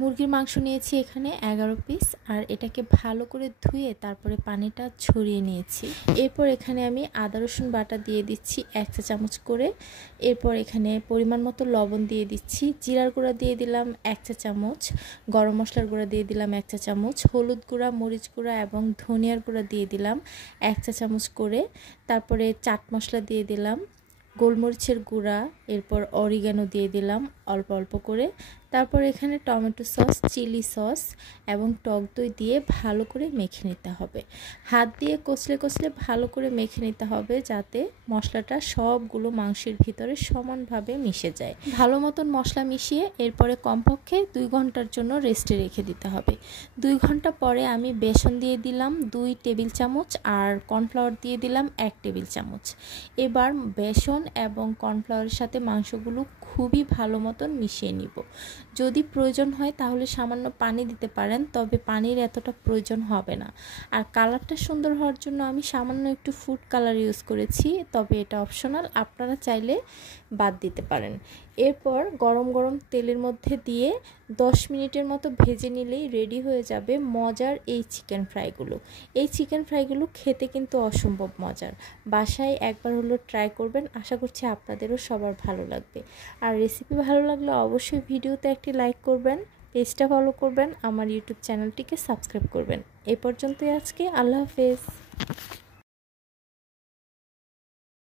মুরগির মাংস নিয়েছি এখানে 11 পিস, আর এটাকে ভালো করে ধুয়ে তারপরে পানিটা ঝরিয়ে নিয়েছি। এরপর এখানে আমি আদা রসুন বাটা দিয়ে দিচ্ছি 1 চা চামচ করে। এরপর এখানে পরিমাণ মতো লবণ দিয়ে দিচ্ছি, জিরার গুঁড়া দিয়ে দিলাম 1 চা চামচ, গরম মশলার গুঁড়া দিয়ে দিলাম 1 চা চামচ, হলুদ গুঁড়া, মরিচ গুঁড়া এবং ধনিয়ার গুঁড়া দিয়ে দিলাম 1 চা চামচ করে। তারপরে চাট মশলা দিয়ে দিলাম, গোলমরিচের গুঁড়া, এরপর অরিগানো দিয়ে দিলাম অল্প অল্প করে। তারপর এখানে টমেটো সস, চিলি সস এবং টক দই দিয়ে ভালো করে মেখে নিতে হবে। হাত দিয়ে কচলে কচলে ভালো করে মেখে নিতে হবে, যাতে মশলাটা সবগুলো মাংসের ভিতরে সমানভাবে মিশে যায়। ভালো মতন মশলা মিশিয়ে এরপরে কমপক্ষে 2 ঘন্টার জন্য রেস্টে রেখে দিতে হবে। 2 ঘন্টা পরে আমি বেসন দিয়ে দিলাম 2 টেবিল চামচ আর কর্নফ্লাওয়ার দিয়ে দিলাম 1 টেবিল চামচ। এবার বেসন এবং কর্নফ্লাওয়ারের সাথে মাংসগুলো খুবই ভালো মতন মিশিয়ে নিব। যদি প্রয়োজন হয় তাহলে সামান্য পানি দিতে পারেন, তবে পানির এতটা প্রয়োজন হবে না। আর কালারটা সুন্দর হওয়ার জন্য আমি সামান্য একটু ফুড কালার ইউজ করেছি, তবে এটা অপশনাল, আপনারা চাইলে বাদ দিতে পারেন। এরপর গরম গরম তেলের মধ্যে দিয়ে 10 মিনিটের মতো ভেজে নিলেই রেডি হয়ে যাবে মজার এই চিকেন ফ্রাইগুলো। এই চিকেন ফ্রাইগুলো খেতে কিন্তু অসম্ভব মজার। বাসায় একবার হলো ট্রাই করবেন, আশা করছি আপনাদেরও সবার ভালো লাগবে। আর রেসিপি ভালো লাগলে অবশ্যই ভিডিওতে একটি লাইক করবেন, পেজটা ফলো করবেন, আমার ইউটিউব চ্যানেলটিকে সাবস্ক্রাইব করবেন। এই পর্যন্তই আজকে, আল্লাহ হাফেজ।